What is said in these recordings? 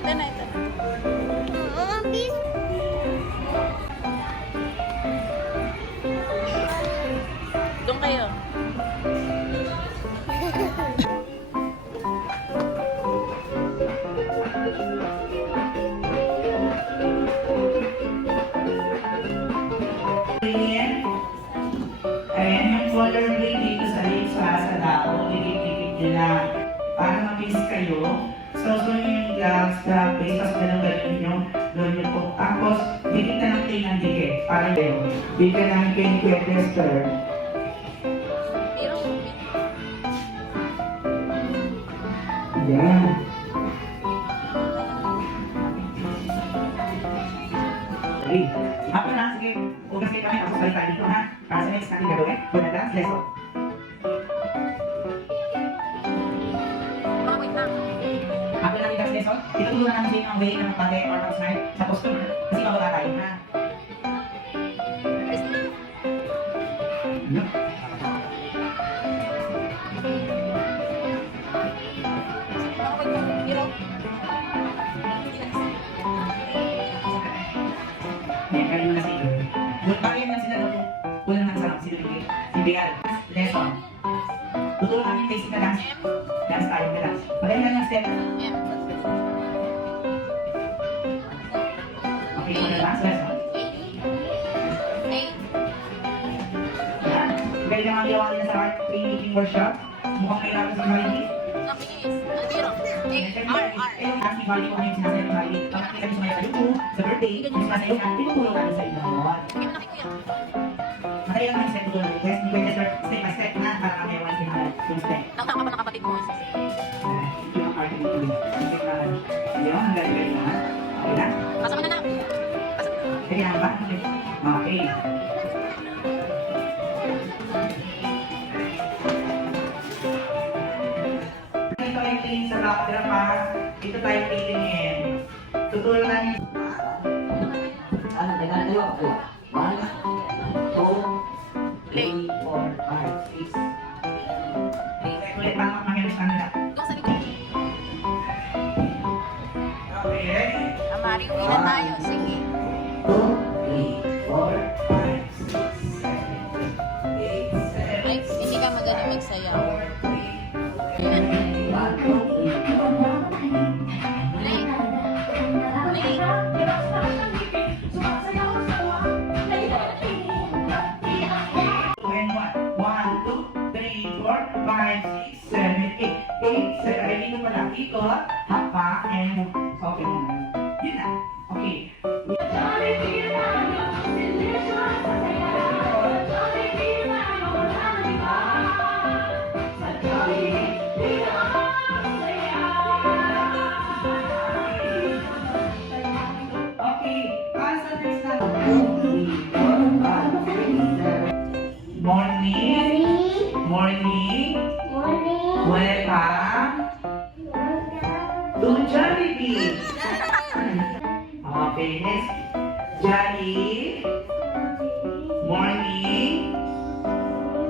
ito na, ito na. Doon kayo. Ayan yung color green dito sa lips para sa dao. Ikikikik nyo lang. Para mabilis kayo. So yung gloves, face, tapos ganun nyo. Doon nyo po. Tapos, dikit na lang kayo ng dikit. Para kayo. Dikit na lang kayo ni Kuya Tester. Yan. Okay. Ako na, sige. Hugas kayo kami. Tapos balik tayo dito ha. Para sa next natin gagawin. For the dance lesson. Ako na yung dance lesson. Itutulungan namin din ang way ng pate or ng smile sa customer. Kasi mababa tayo ha. No. Yan, kayo na sila. Bagay na sila doon. Kulang ng sarap sila ni Bigal. Lesson. Tutulong namin basic na dance. Dance tayo na dance. Magaling lang yung step. Okay, so na dance lesson. Yan. Magaling naman ginawa nila sa art pre-making workshop. Mukhang may lapis si Marie. Asking Marie kung ano yung sinasabi ni Marie. Pag nakita niyo sumayo sa YouTube, sa birthday, yung sinasayo ka, tinutulong namin sa inyo. Matay lang yung step to do. Test ni Kuya step by step na para kami ewan yung step. Nakatama pa ng kapatid mo. Yung art ni Kuya. Ayun, ang galing na. Okay na? Kasama na na. Sige na ba? Okay. Ito tayo tingin sa backdrop ha. Ito tayo titingin. Tutulong namin. Ano, kailangan tayo ako. 1, 2, 3, 4, 5, 6. Ulit pa ang mga kanila. Doon sa likod. Okay, ready? Amari, uwi na tayo. Sige. 2, 3, 4, 5, 6, 7, 8, 7. Ay, hindi ka magaling magsayaw. 1, 2, 3, 4, 5. Late. Late. And 1, 2, 3, 4, 5, 6, 7, 8. 8, 7. Ay, dito pala. Ikot, hapa, and okay na. Yun na. Okay. Okay. Para sa next na. 2, 3, 4, 5, 6, 7. Morning. Morning. Welcome to Jollibee. Okay, next. Jolly. Morning.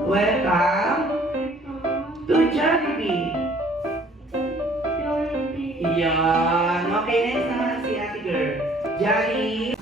Welcome to Jollibee. Yan. Okay, next naman si Ate Girl. Jolly.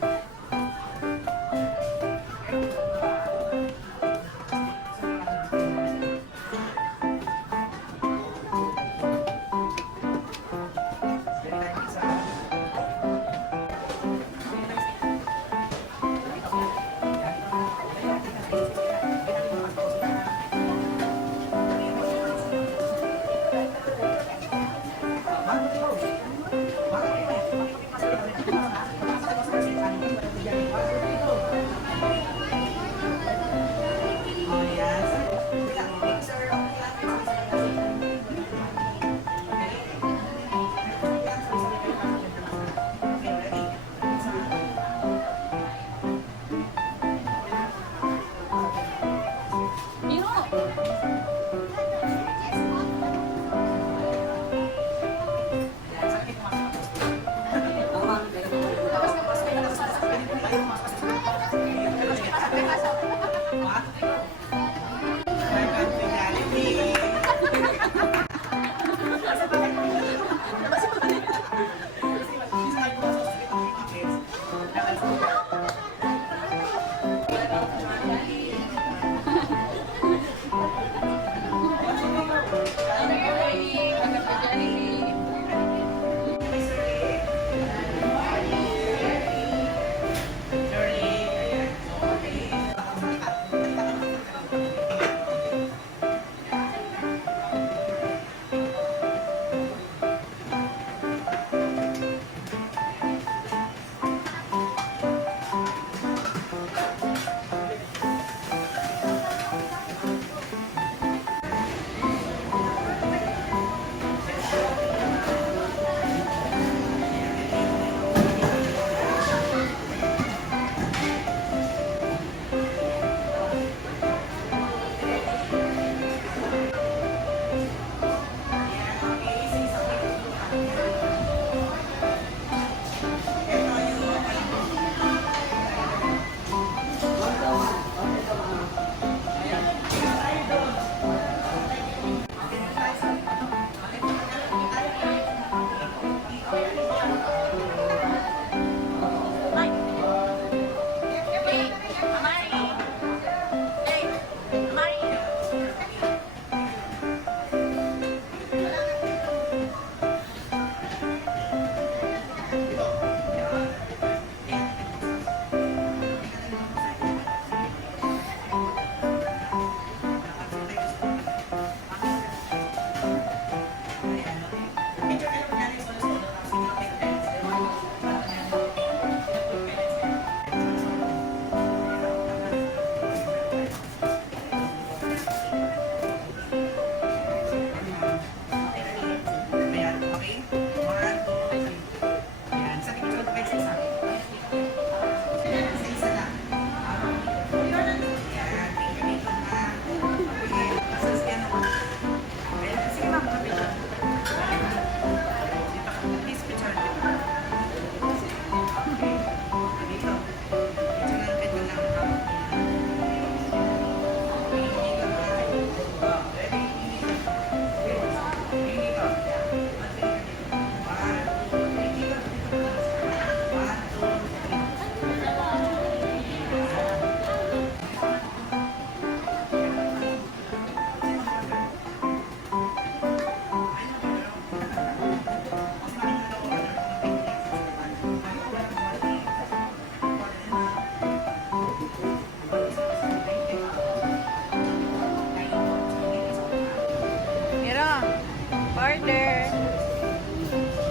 Order.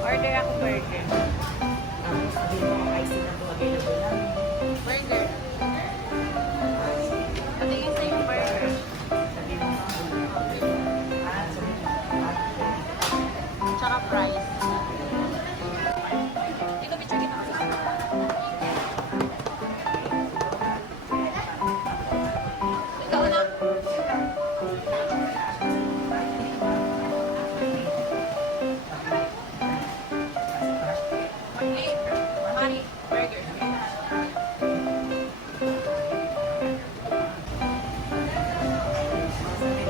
Order ako burger. Tapos sabi mo, icing na ito available lang. Burger. Patingin sa yung burger. Sabi mo, sabi mo, Tsaka fries. Ikaw, bitsa kita. Ikaw na. Mari, burger.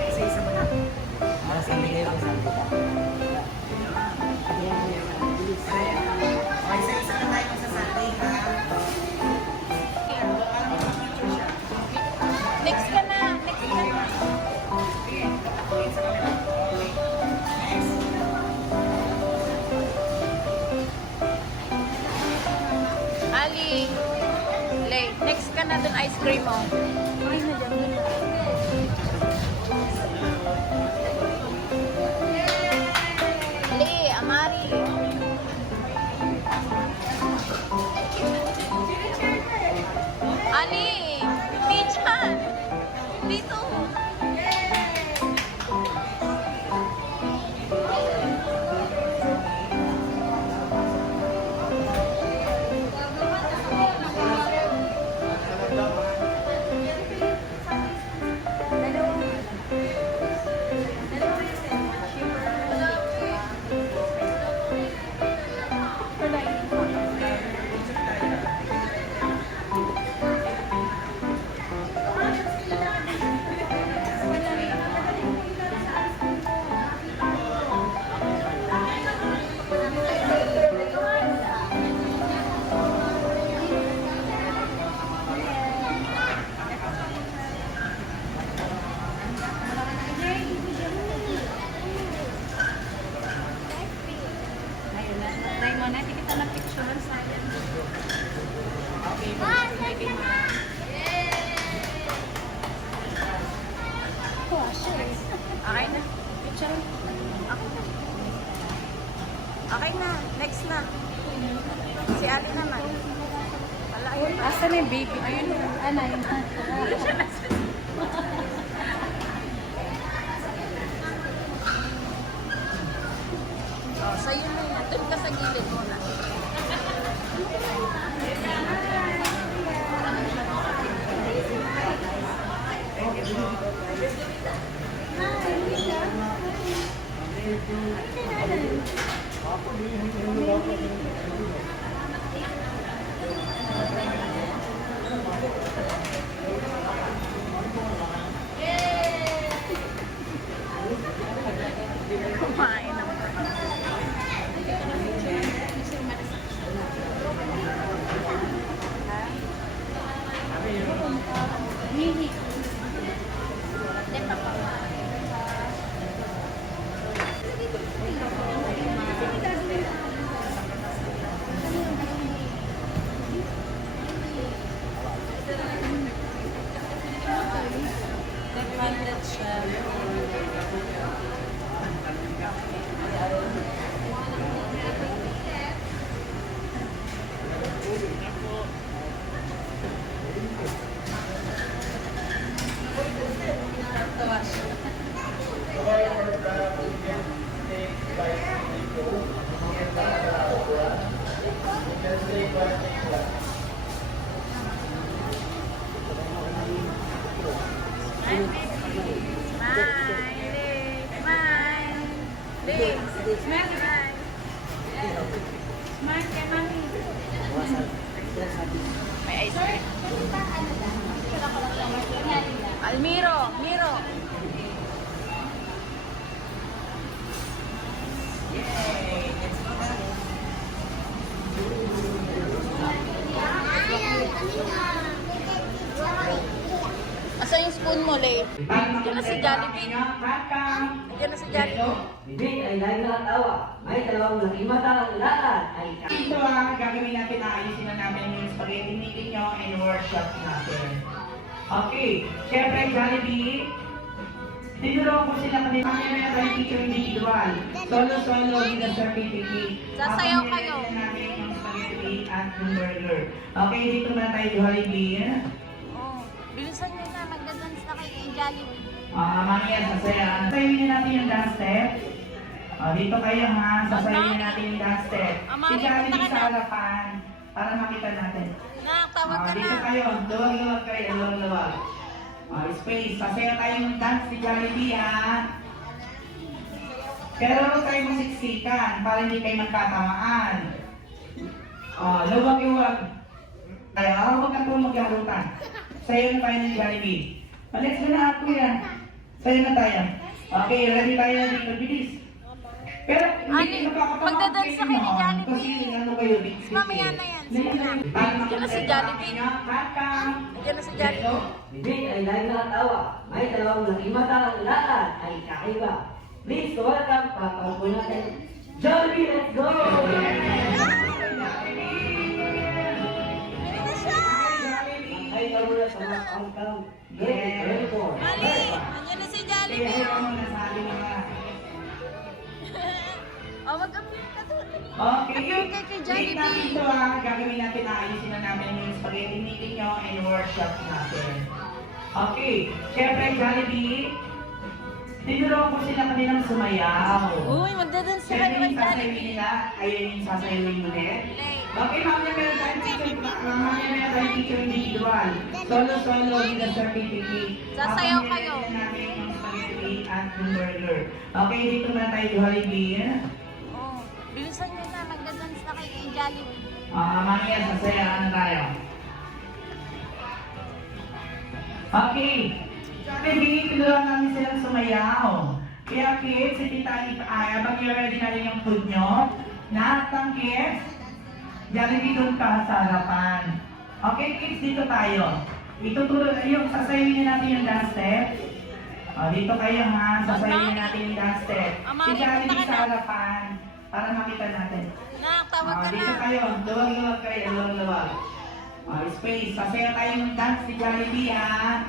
isa-isa mo na. Para sa bigay ko sa kita. Okay, isa-isa na tayo sa Sunday, ha? Next ka na. Next ka na. Ali. Lay. Next ka na dun ice cream mo. Ay, na dyan na. Ali, Amari. Ali, Pichan. Dito. Try mo na, hindi kita ng picture sa akin. Okay, baby ma. Okay na. Picture. Ako na. Okay na. Next na. Si Ali naman. Wala yun. Asa na yung baby? Ayun na. Ano yun? Oh, sa'yo na yan. Doon ka sa gilid mo na. Kumain ng Mini. Nag-mandate siya. Tawa siya. Smile kay mami. May ice cream. Almiro, Miro. Asa yung spoon mo, Le? Diyan na si Jollibee. Diyan na si Jollibee. Bibig ay lahat ng tawa. May dalawang laking mata, lahat ay Ito gagawin natin, ayusin na namin yung spaghetti meeting nyo and workshop natin. Okay, syempre Jollibee, Tinuro ko sila kanina. Mamaya tayo teacher individual. Solo-solo with the certificate. Sasayaw kayo. Papamili natin yung spaghetti at yung burger. Okay, dito na tayo Jollibee. Oh, bilisan nyo na. Magdadance na kayo yung Jollibee. Mamaya sasaya. Sasayawin natin yung dance step. Dito kayo ha. Sasayawin natin yung dance step. Si Jollibee sa harapan para makita natin. Nak, tawag ka Dito na. kayo. Luwag-luwag kayo. Luwag-luwag. Space. Sasayaw tayo yung dance ni Jollibee ha. Pero huwag kayo masiksikan para hindi kayo magkatamaan. Luwag-luwag. Kaya huwag ka po magharutan. Sayaw na tayo ng Jollibee. Let's go na kuya. Sayaw na tayo. Okay, ready tayo na dito. Bilis. Pero hindi magdadance na kayo ni Jollibee. Kasi ano kayo, big Mamaya na yan. Sige na. Diyan na si Jollibee. Diyan na si Jollibee. Bibig ay lagi nakatawa. May dalawang laking mata ang lahat ay kakaiba. Please welcome, papaupo natin. Jollibee, let's go! Ano na siya? Ay, tawag na sa mga countdown. Ready for. Mali! Andiyan na si Jollibee. Oh, mag-appear ka doon. Okay, Appear kay Jollibee. Wait natin ito gagawin natin, ayusin na namin yung spaghetti meeting nyo and workshop natin. Okay, syempre Jollibee, tinuro ko sila kanilang sumayaw. Uy, magdadance na kayo Siyempre ng yung sasayawin Jollibee. nila, ayun yung sasayawin ulit. Play. Okay, mamaya meron tayong teacher individual. Solo-solo with the certificate. Sasayaw Papamili kayo. natin yung spaghetti at yung burger. Okay, dito na tayo Jollibee. Oh, bilisan nyo na. Magdadance na kayo yung Jollibee. Mamaya sasaya na tayo. Okay. Jollibee, tulungan namin silang sumayaw. Kaya kids, si Tita habang you're ready na rin yung food nyo, lahat ng kids, Jollibee doon ka sa harapan. Okay kids, dito tayo. Ituturo, yung sasayawin natin yung dance step. Dito kayo ha, sasayawin natin yung dance step. Si Jollibee sa harapan para makita natin. Nak, tawag ka Dito na. kayo, luwag-luwag kayo, luwag-luwag. Space, sasayaw tayo ng dance ni Jollibee ha.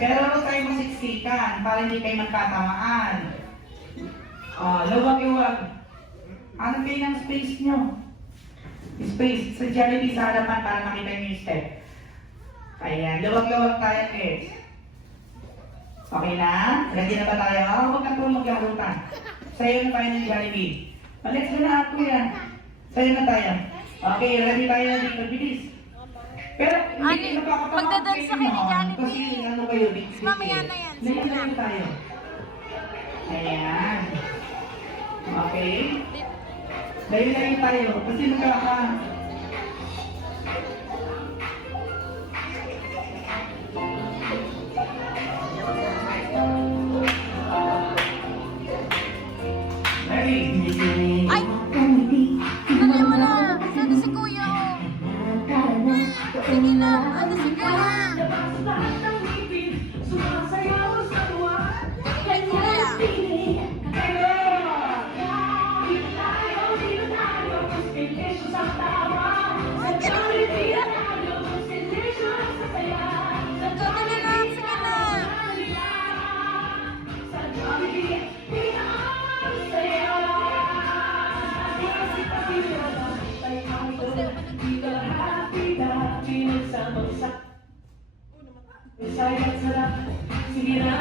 Pero huwag kayo masiksikan para hindi kayo magkatamaan. Luwag-luwag. Ano kayo ng space nyo? Space sa Jollibee sa harapan para makita nyo yung step. Ayan, luwag-luwag tayo kids. Okay na? Ready na ba tayo? Huwag ka po magharutan. Sayaw na tayo ng Jollibee. Let's go na kuya. Sayaw na tayo. Okay, ready tayo na dito. Bilis. Pero hindi magdadance na kayo ni Jollibee. Kasi ano kayo, big city. Mamaya na yan. Sige na. Sige tayo. Ayan. Okay. Layo-layo tayo. Kasi magkaka... Ready? Ay! Dali mo na! Saan si Kuya? Sige na! Ano si Kuya? Galing Kuya! Dali na! Sige na! Sige na.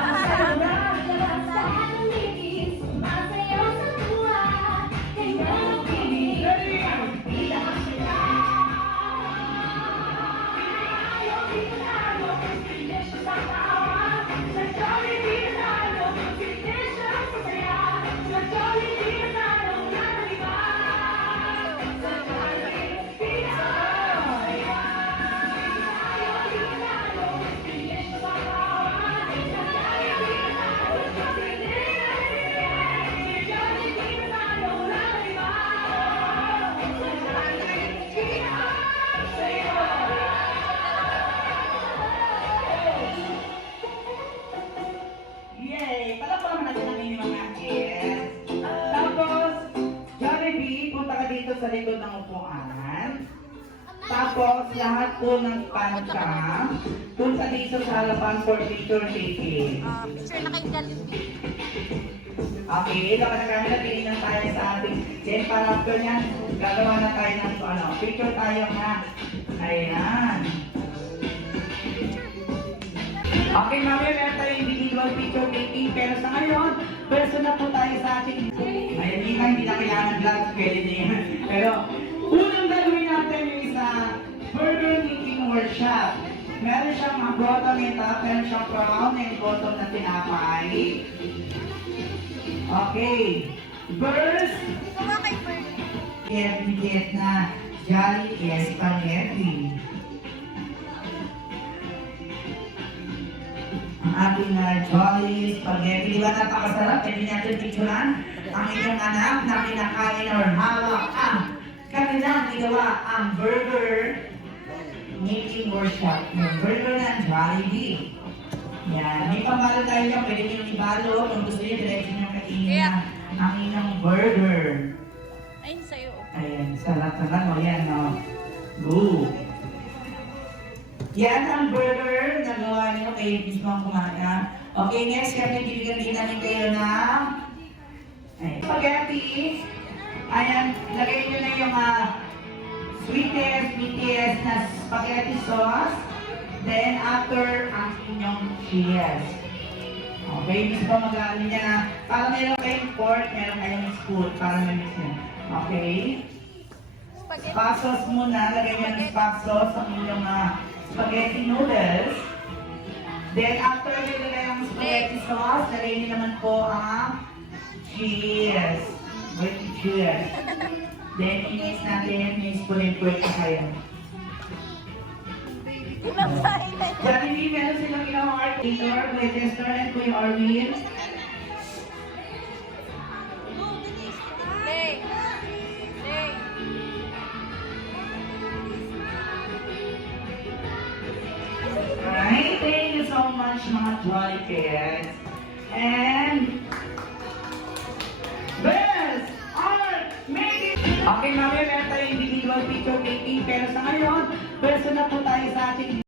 Yay! Palakpakan natin ang inyong mga kids. Tapos, Jollibee, punta ka dito sa likod ng upuan. Tapos, Tapos, lahat po ng pancha, punta dito sa harapan for picture taking. Picture na kay Jollibee. Okay, ilaw na camera, tingin na tayo sa ating. Then, para after niyan, gagawa na tayo ng picture tayo ha. Ayan. Okay, mamaya meron tayo individual picture taking, pero sa ngayon, personal po tayo sa ating. Ayan, hindi na kailangan vlog, pwede na yan. Pero, unang gagawin natin yung isa, burger making workshop. Meron siyang mga bottom and top, meron siyang brown and bottom na tinapay. Okay. First, Ikaw nga kay Bert. get na Jolly Spaghetti. Ang ating Jolly Spaghetti. Di ba napakasarap? Pwede natin picturean ang inyong anak na kinakain or hawak ang kanilang ginawa ang burger making workshop. Yung burger ng Jollibee. Yan. May pambalo tayo dyan. Pwede nyo ibalo. Kung gusto nyo, diretso nyo kainin na ang inyong burger. Ayun sa'yo. Ayan, sarap-sarap mo yan, no? Go! Yan ang burger na gawa niyo kay mismo ang kumain. Okay, next, kami bibigyan din namin kayo ng spaghetti. Ayan, lagay nyo na yung sweetest na spaghetti sauce. Then, after, ang inyong cheese. Okay, mismo mag-aali niya na para meron kayong fork, meron kayong spoon para ma-mix niya. Okay? Spaghetti. Pasos muna, lagay niyo ng pasos ang inyong spaghetti noodles. Then, after nilagay ang spaghetti sauce, lagay niyo naman po ang cheese. With cheese. Then, i-mix natin, may spoon and fork na kayo. Inasahin na yun. Jollibee, meron silang ginawang arcator, with restaurant, Kuya Orville. Lay. Lay. Alright, thank you so much mga Jolly Kids. And best art making! Okay, mamaya meron tayo individual picture taking, pero sa ngayon, personal po tayo sa ating